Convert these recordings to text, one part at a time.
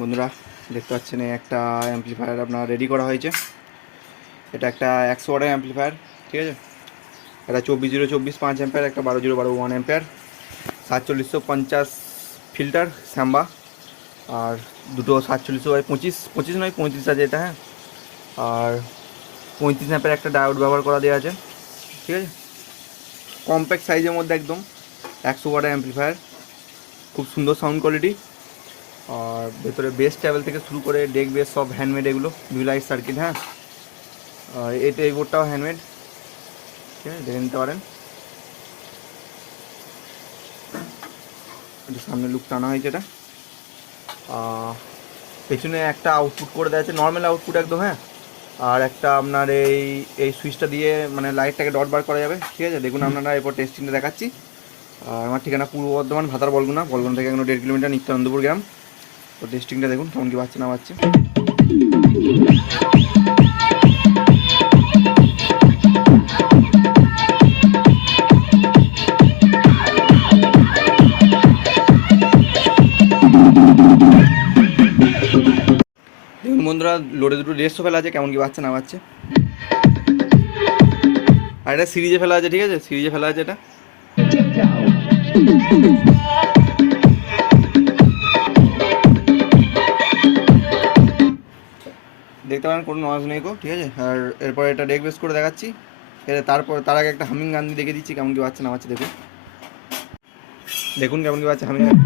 বন্ধুরা দেখতে পাচ্ছেন একটা অ্যাম্পলিফায়ার আপনার রেডি করা হয়েছে। এটা একটা 100 ওয়াটের অ্যাম্পলিফায়ার, ঠিক আছে। এটা 24/0/24 5 অ্যাম্পিয়ার, একটা 12/0/12 1 অ্যাম্পিয়ার, 4750 ফিল্টার স্যাম্বা, আর দুটো 47/25 নয় 35 আছে এটা, হ্যাঁ। আর 35 অ্যাম্পিয়ার একটা ডায়োড ব্যবহার করা দেওয়া আছে, ঠিক আছে। কম্প্যাক্ট সাইজের মধ্যে একদম 100 ওয়াটের অ্যাম্পলিফায়ার, খুব সুন্দর সাউন্ড কোয়ালিটি। আর ভেতরে বেস ট্যাবেল থেকে শুরু করে ডেক বেস সব হ্যান্ডমেড, এগুলো ভিউলাইট সার্কিট, হ্যাঁ। আর এই বোর্ডটাও হ্যান্ডমেড, ঠিক আছে, দেখে নিতে পারেন। এটা সামনে লুক টানা হয়েছে এটা। পেছনে একটা আউটপুট করে দেওয়া আছে, নর্মাল আউটপুট একদম, হ্যাঁ। আর একটা আপনার এই সুইচটা দিয়ে মানে লাইটটাকে ডট বার করা যাবে, ঠিক আছে। দেখুন আপনারা এরপর টেস্টিংটা দেখাচ্ছি। আর আমার ঠিকানা পূর্ব বর্ধমান, ভাতার বলগুনা থেকে এখনো 1.5 কিলোমিটার, নিত্যানন্দপুর গ্রাম। তো টেস্টিংটা দেখুন কেমন কি বাজছে না বাজছে। দেখুন বন্ধুরা, লোডে দুটো রেস্টও ফেলা আছে, কেমন কি বাজছে না বাজছে। আর এটা সিরিজে ফেলা আছে, ঠিক আছে, সিরিজে ফেলা আছে এটা। দেখতে পারেন কোনো নয়েজ নেই গো, ঠিক আছে। আর এরপর এটা ডেক বেস করে দেখাচ্ছি। তার আগে একটা হামিং গান দিয়ে দেখে দিচ্ছি কেমন কি বাজছে না বাজছে। দেখুন দেখুন কেমন কি বাজছে হামিং গান।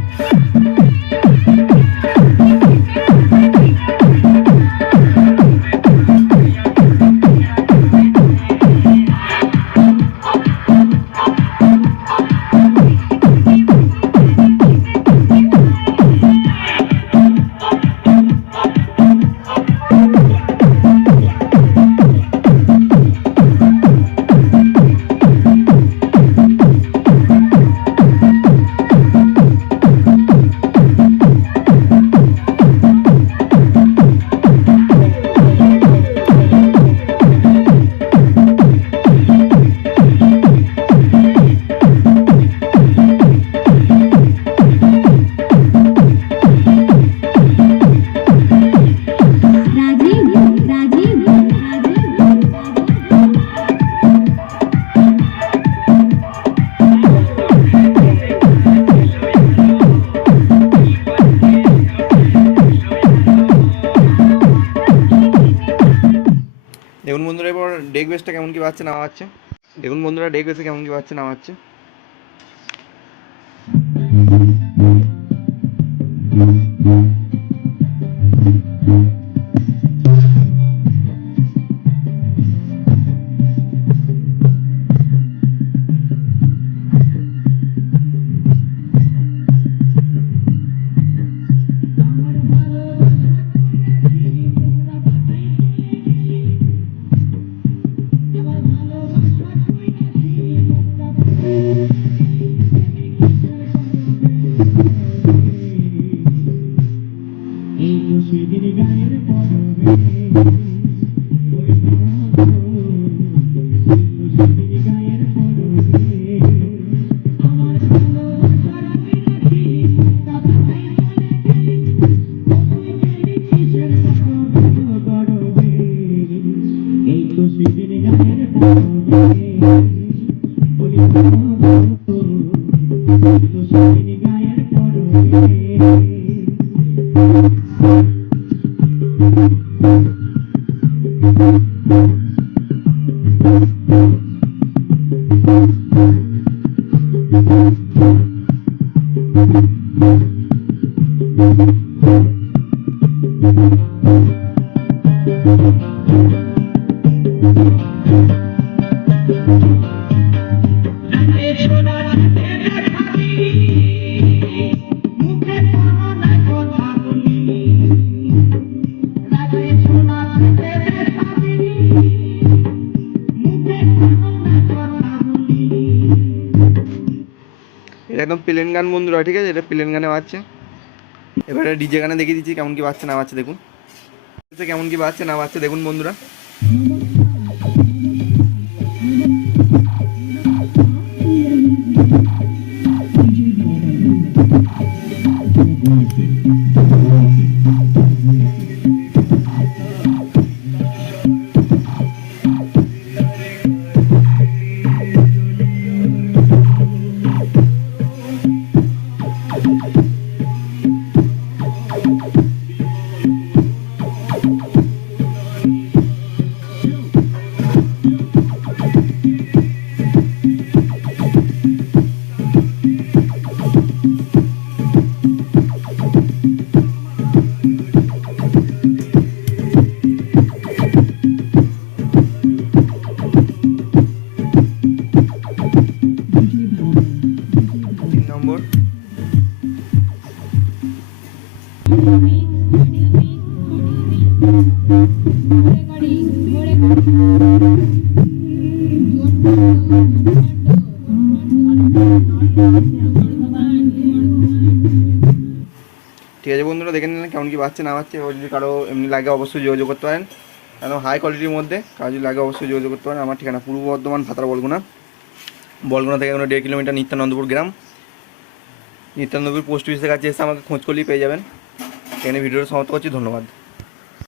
দেখুন বন্ধুরা এবার ডেক বেসটা কেমন কি বাজছে না বাজছে। দেখুন বন্ধুরা ডেক বেসে কেমন কি বাজছে না বাজছে। এটা একদম প্লেন গান বন্ধুরা, ঠিক আছে, এটা প্লেন গানে বাজছে। এবারে ডিজে গানে দেখিয়ে দিচ্ছি কেমন কি বাজছে না বাজছে। দেখুন কেমন কি বাজছে না বাজছে দেখুন বন্ধুরা। Thank you. ঠিক আছে বন্ধুরা, দেখে নিলেন কেমন কি বাচ্চা না বাচ্চা। এবার যদি কারো এমনি লাগে অবশ্যই যোগাযোগ করতে পারেন, একদম হাই কোয়ালিটির মধ্যে। কারো যদি লাগে অবশ্যই যোগাযোগ করতে পারেন। আমার ঠিকানা পূর্ব বর্ধমান, ভাতারা বলগুনা। বলগুনা থেকে 1.5 কিলোমিটার নিত্যানন্দপুর গ্রাম। নিত্যানন্দপুর পোস্ট অফিসের কাছে এসে আমাকে খোঁজ করলেই পেয়ে যাবেন। এখানে ভিডিওটা সমাপ্ত করছি, ধন্যবাদ।